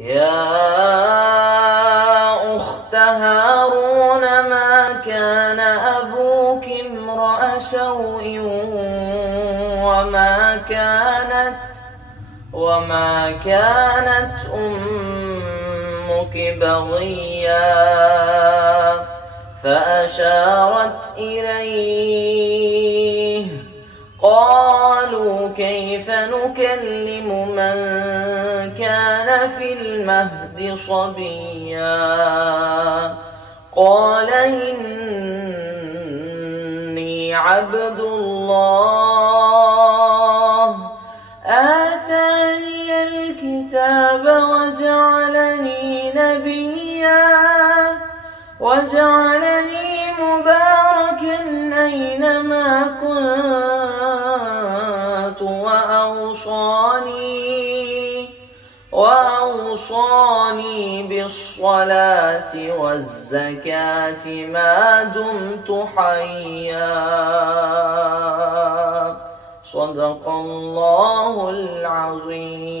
يا أخت هارون ما كان أبوك امرأ سوء وما كانت أمك بغيا فأشارت إليه قالوا كيف نكلم من كان في المهد صبيا قال إني عبد الله آتاني الكتاب وجعلني نبيا وجعلني مباركا أينما كنت وأوصاني بالصلاة والزكاة ما دمت حيا. صدق الله العظيم.